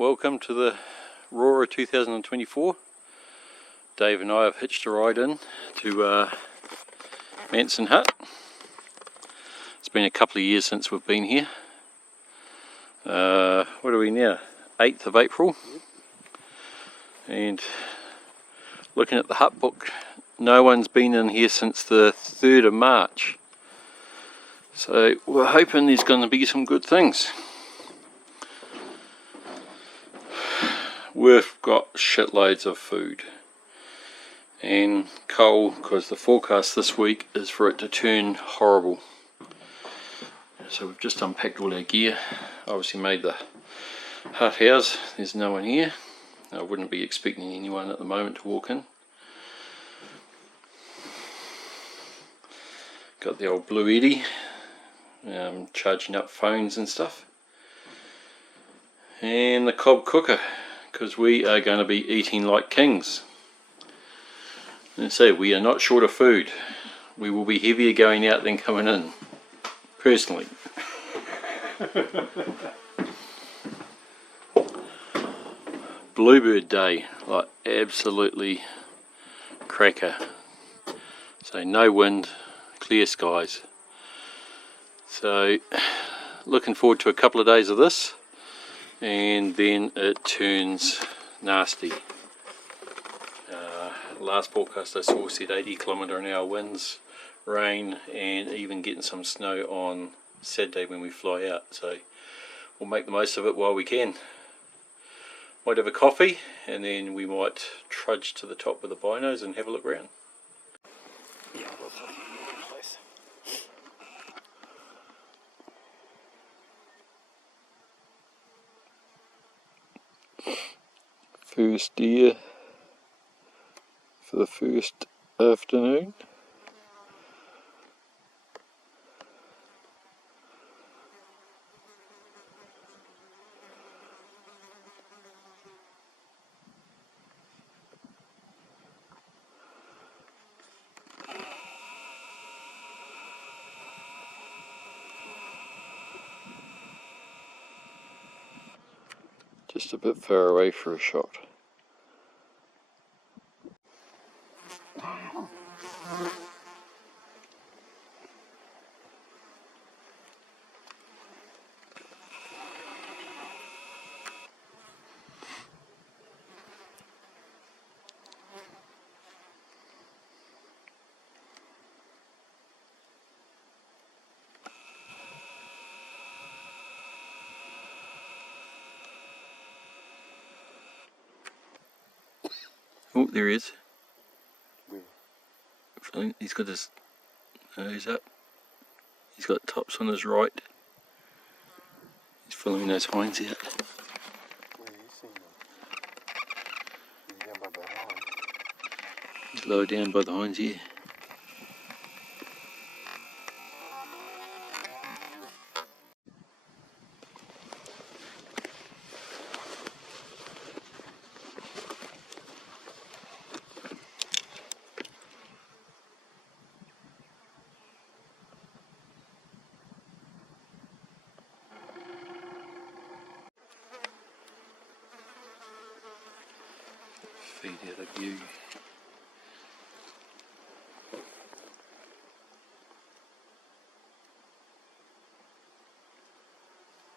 welcome to the Roar 2024. Dave and I have hitched a ride in to Manson hut. It's been a couple of years since we've been here. What are we now? 8th of April. And looking at the hut book, no one's been in here since the 3rd of March. So we're hoping there's going to be some good things. We've got shitloads of food and coal, because the forecast this week is for it to turn horrible. So we've just unpacked all our gear, obviously made the hut ours. There's no one here. I wouldn't be expecting anyone at the moment to walk in. Got the old Blue Eddy, charging up phones and stuff, and the cob cooker, because we are going to be eating like kings. And so we are not short of food. We will be heavier going out than coming in, personally. Bluebird day, like absolutely cracker. So no wind, clear skies. So looking forward to a couple of days of this, and then it turns nasty. Last forecast I saw said 80km/h winds, rain, and even getting some snow on Saturday when we fly out. So we'll make the most of it while we can. Might have a coffee, and then we might trudge to the top of the binos and have a look around. Yeah, first deer for the first afternoon. Just a bit far away for a shot. Oh, there he is. He's got his nose up. He's got tops on his right. He's following those hinds out. Where are you seeing them? He's down by the hinds. He's lower down by the hinds here. Feed out of view.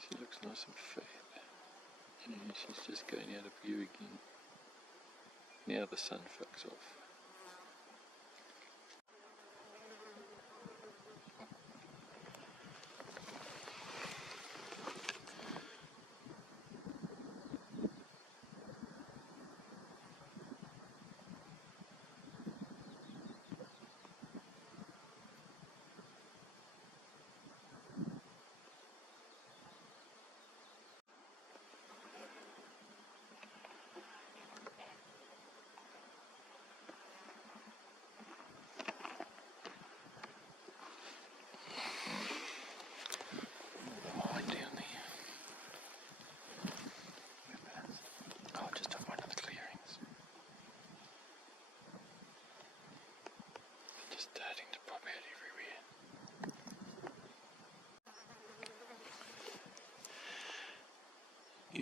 She looks nice and fat. And she's just going out of view again. Now the sun fucks off.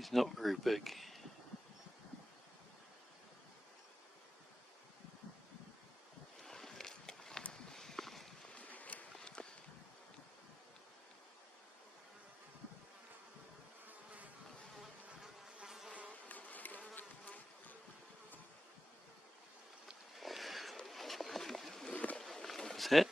He's not very big. What's that?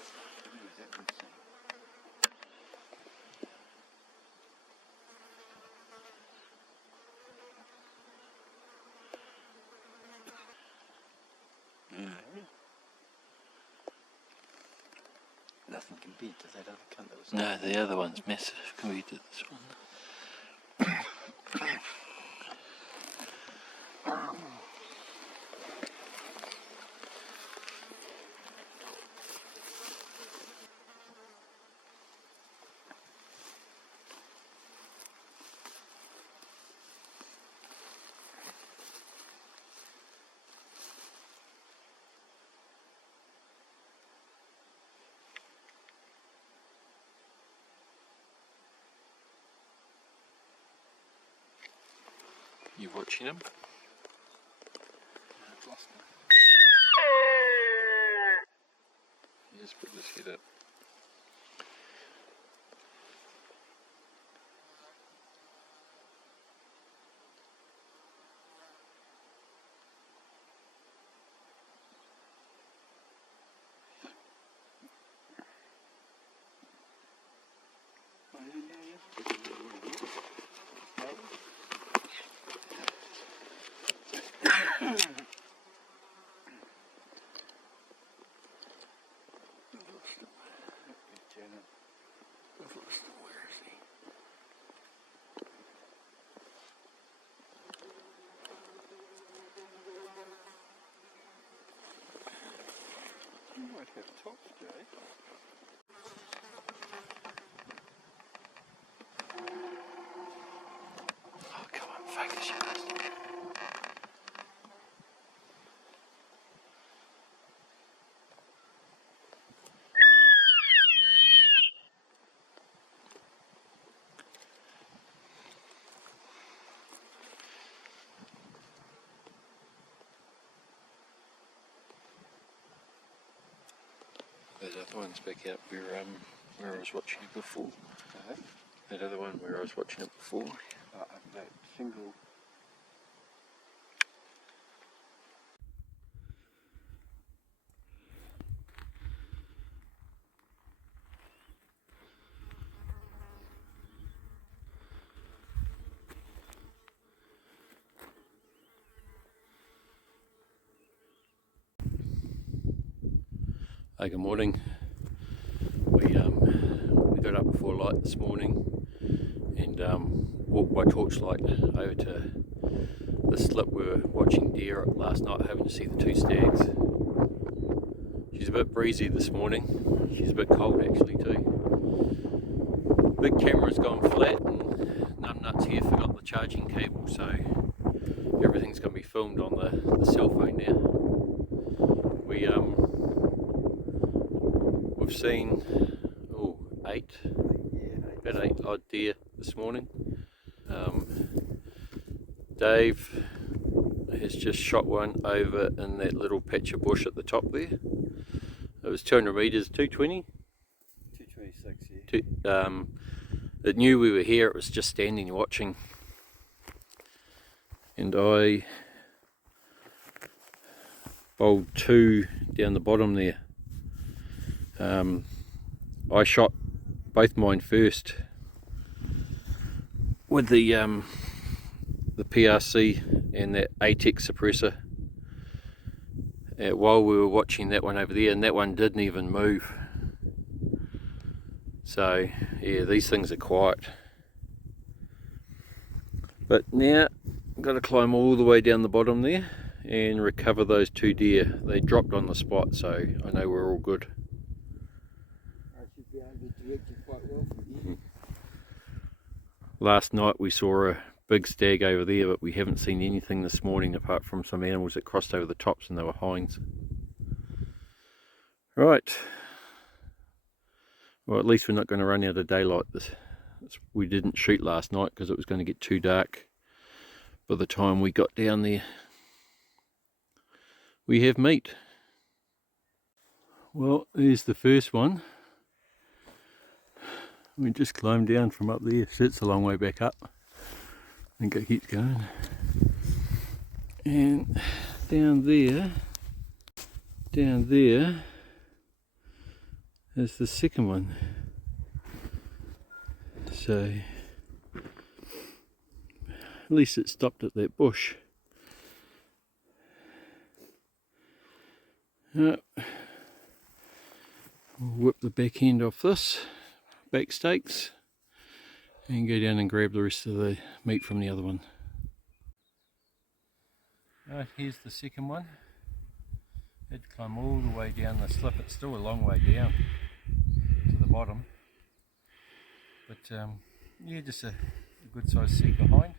Nothing compared to that other cunt that was. No, the other one's massive compared to this one. You watching him? I've lost him. He just put his head up. Where is he? You might have tops, Jay. Oh, come on, focus your eyes. Those other ones back out where I was watching it before. That other one where I was watching it before. That single. Hey, good morning. We got up before light this morning and walked by torchlight over to the slip we were watching deer last night, hoping to see the two stags. She's a bit breezy this morning. She's a bit cold actually too. Big camera's gone flat and numbnuts here forgot the charging cable, so everything's going to be filmed on the cell phone now. We've seen about eight odd deer this morning. Dave has just shot one over in that little patch of bush at the top there. It was 200 metres, 220? 226, yeah. It knew we were here, it was just standing watching. And I bowled two down the bottom there. I shot both mine first with the PRC and that ATEX suppressor while we were watching that one over there, and that one didn't even move. So yeah, these things are quiet. But now I've got to climb all the way down the bottom there and recover those two deer. They dropped on the spot, so I know we're all good. I should be able to direct you quite well from here. Last night we saw a big stag over there, but we haven't seen anything this morning apart from some animals that crossed over the tops, and they were hinds. Right. Well, at least we're not going to run out of daylight. We didn't shoot last night because it was going to get too dark by the time we got down there, we have meat. Well, there's the first one. We just climbed down from up there, so it's a long way back up. I think it keeps going. And down there is the second one. So at least it stopped at that bush. We'll whip the back end off this, back steaks, and go down and grab the rest of the meat from the other one. Right, here's the second one. Had to climb all the way down the slip. It's still a long way down to the bottom, but yeah, just a good sized seeker hind.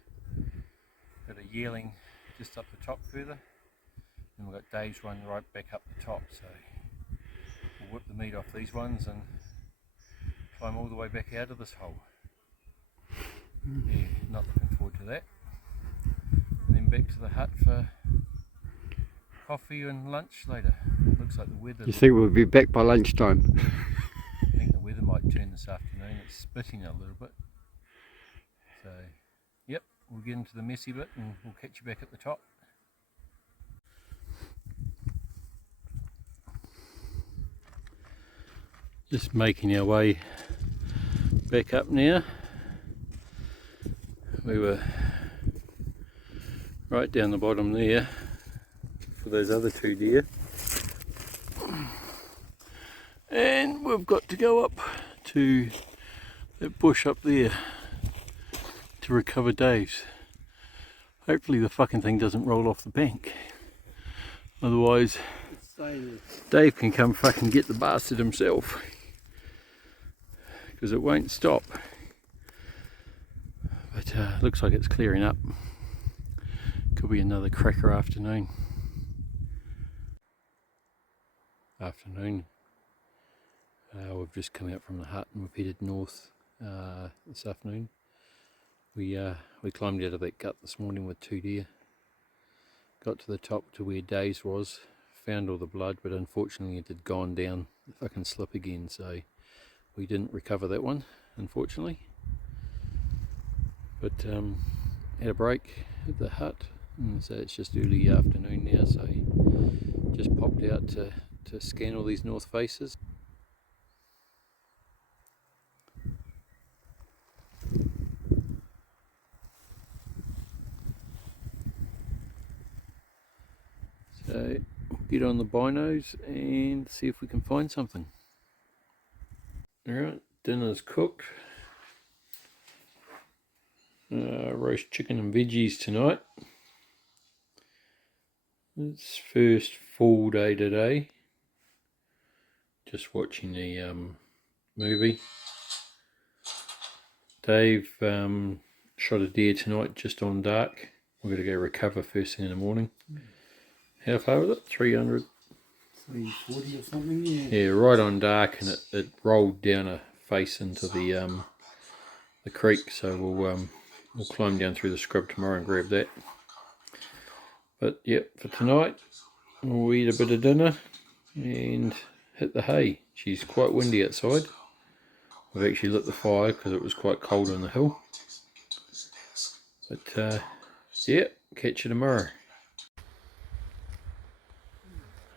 Got a yearling just up the top further, and we've got Dave's one right back up the top, so we'll whip the meat off these ones and climb all the way back out of this hole. Yeah, not looking forward to that. And then back to the hut for coffee and lunch later. Looks like the weather... You think we'll be back by lunchtime? I think the weather might turn this afternoon. It's spitting a little bit. So, yep, we'll get into the messy bit and we'll catch you back at the top. Just making our way back up now. We were right down the bottom there for those other two deer, and we've got to go up to that bush up there to recover Dave's. Hopefully the fucking thing doesn't roll off the bank, otherwise Dave can come fucking get the bastard himself, because it won't stop. But looks like it's clearing up. Could be another cracker afternoon. We've just come out from the hut and we've headed north this afternoon. We climbed out of that gut this morning with two deer. Got to the top to where Dave's was, found all the blood, but unfortunately it had gone down the fucking slip again, so we didn't recover that one, unfortunately. But had a break at the hut, and so it's just early afternoon now, so just popped out to scan all these north faces. So get on the binos and see if we can find something. Alright, dinner's cooked. Roast chicken and veggies tonight. It's first full day today. Just watching the movie. Dave shot a deer tonight just on dark. We're going to go recover first thing in the morning. How far was it? 300? 340 or something, yeah. Yeah, right on dark, and it rolled down a face into the creek, so we'll climb down through the scrub tomorrow and grab that. But yep, for tonight we'll eat a bit of dinner and hit the hay. She's quite windy outside. We've actually lit the fire because it was quite cold on the hill. But yeah, catch you tomorrow.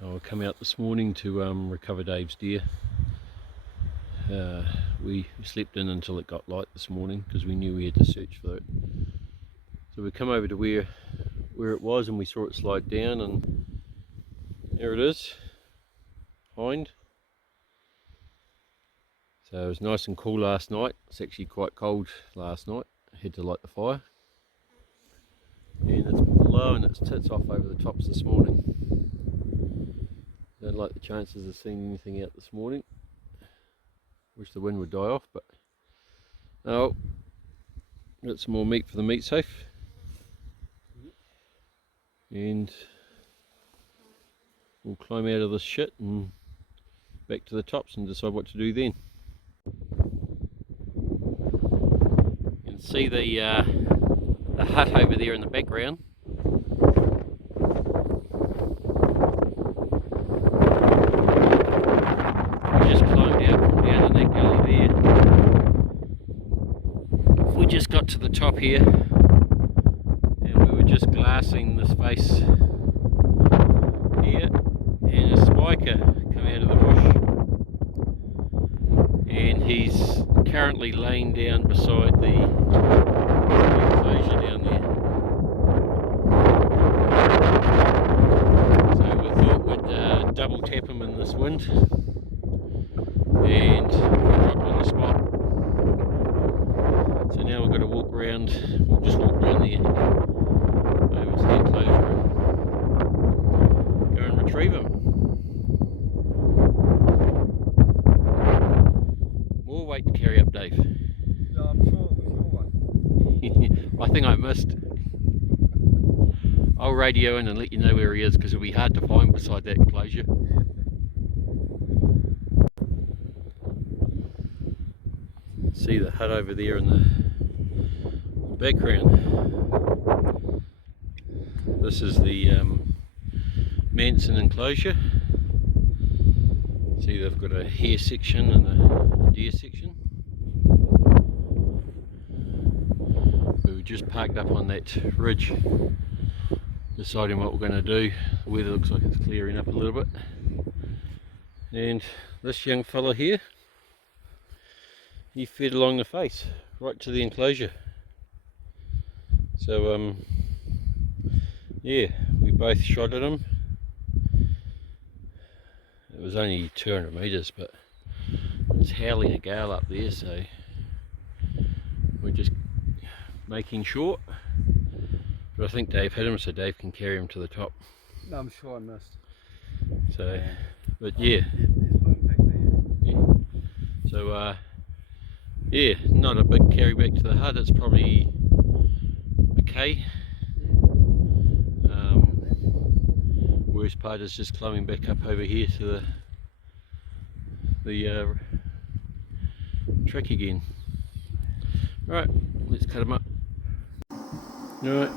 I'll come out this morning to recover Dave's deer. We slept in until it got light this morning because we knew we had to search for it. So we come over to where it was, and we saw it slide down, and there it is, hind. So it was nice and cool last night. It's actually quite cold last night. I had to light the fire, and it's blowing its tits off over the tops this morning. Don't like the chances of seeing anything out this morning. Wish the wind would die off, but oh, got some more meat for the meat safe, and we'll climb out of this shit and back to the tops and decide what to do then. You can see the the hut over there in the background. We just climbed out from down in that gully there. We just got to the top here and we were just glassing this face here, and a spiker come out of the bush, and he's currently laying down beside the enclosure down there. So we thought we'd double tap him in this wind and drop on the spot. So now we've got to walk around, we'll just walk around there over to the enclosure and go and retrieve him. More weight to carry up, Dave. Yeah, I'm sure it was your one. I think I missed. I'll radio in and let you know where he is, because it'll be hard to find beside that enclosure. See the hut over there in the background. This is the Manson enclosure. See, they've got a hare section and a deer section. We were just parked up on that ridge, deciding what we're going to do. The weather looks like it's clearing up a little bit. And this young fella here, he fed along the face, right to the enclosure. So yeah, we both shot at him. It was only 200 metres, but it's howling a gale up there, so we're just making short. But I think Dave hit him, so Dave can carry him to the top. No, I'm sure I missed. So, but yeah. Yeah. So yeah, not a big carry back to the hut. It's probably a K. Worst part is just climbing back up over here to the track again. Right, let's cut them up. Right,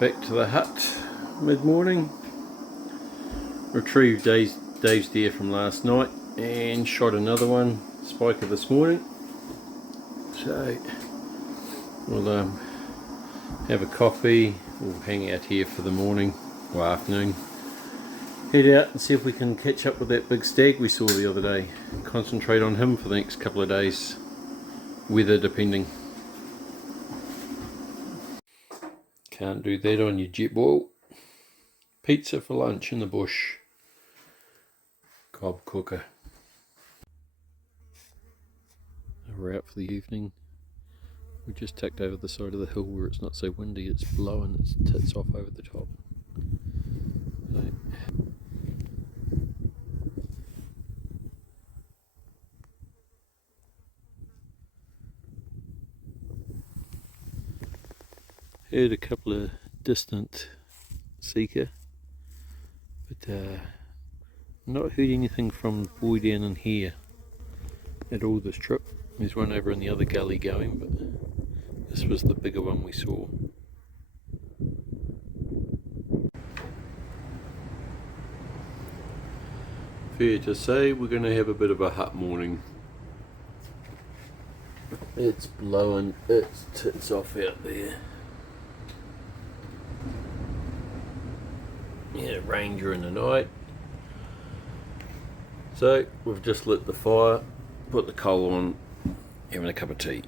back to the hut mid-morning. Retrieved Dave's deer from last night and shot another one, spiker, this morning. So we'll have a coffee, we'll hang out here for the morning or afternoon, head out and see if we can catch up with that big stag we saw the other day. Concentrate on him for the next couple of days, weather depending. Can't do that on your jet boil. Pizza for lunch in the bush. Cob cooker. We're out for the evening. We just tucked over the side of the hill where it's not so windy, it's blowing its tits off over the top. So, heard a couple of distant seeker, but not heard anything from the boy down in here at all this trip. There's one over in the other gully going, but this was the bigger one we saw. Fair to say we're going to have a bit of a hut morning. It's blowing its tits off out there. Yeah, rain during the night. So we've just lit the fire, put the coal on, having a cup of tea.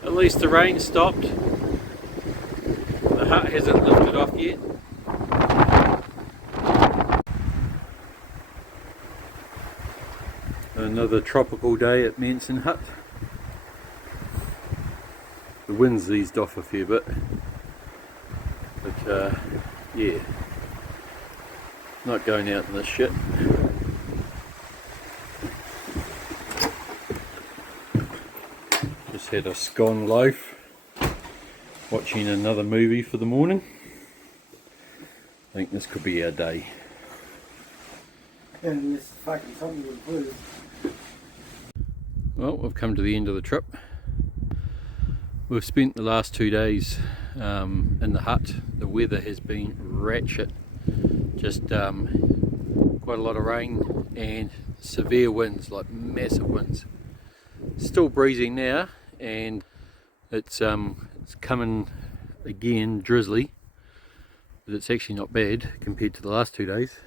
At least the rain stopped. The hut hasn't lifted off yet. Another tropical day at Manson Hut. The wind's eased off a fair bit, but yeah, not going out in this shit. Just had a scone loaf, watching another movie for the morning. I think this could be our day. And this fucking something with blue. Well, we've come to the end of the trip. We've spent the last 2 days in the hut. The weather has been ratchet. Just quite a lot of rain and severe winds, like massive winds. Still breezing now, and it's coming again drizzly, but it's actually not bad compared to the last 2 days.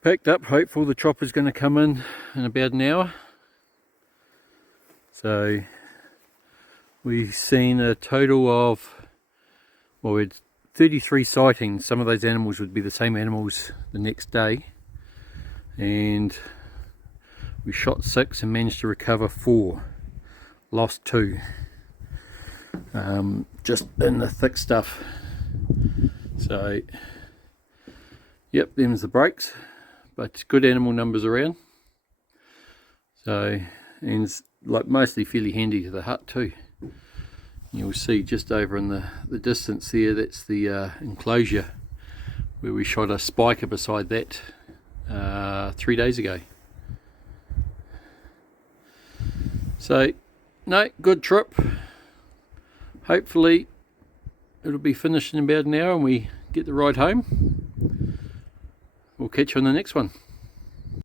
Packed up, hopeful the chopper's going to come in about an hour. So we've seen a total of, well, we had 33 sightings. Some of those animals would be the same animals the next day, and we shot 6 and managed to recover 4, lost 2, just in the thick stuff. So yep, them's the breaks, but good animal numbers around. So, and it's like mostly fairly handy to the hut too. You'll see just over in the distance there, that's the enclosure where we shot a spiker beside that 3 days ago. So, no, good trip. Hopefully it'll be finished in about an hour and we get the ride home. We'll catch you on the next one.